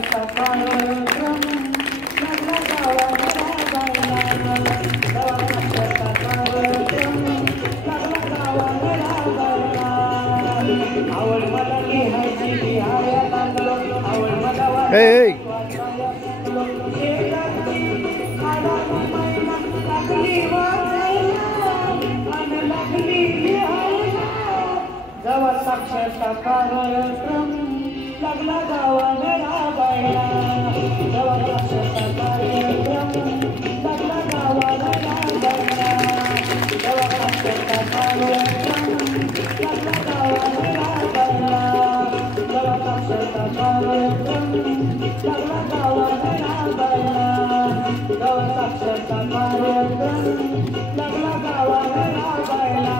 साक्षरता कार्यक्रम लागला गावाला राबायला गावात साक्षरता कार्यक्रम लागला गावाला राबायला आवड मला लिहायची लिहाया लागलो आवड मला गावात साक्षरता कार्यक्रम लागला गावाला राबायला गावात साक्षरता कार्यक्रम लागला गावाला राबायला गावात साक्षरता कार्यक्रम लागला गावाला राबायला गावात साक्षरता कार्यक्रम लागला गावाला राबायला गावात साक्षरता कार्यक्रम लागला गावाला राबायला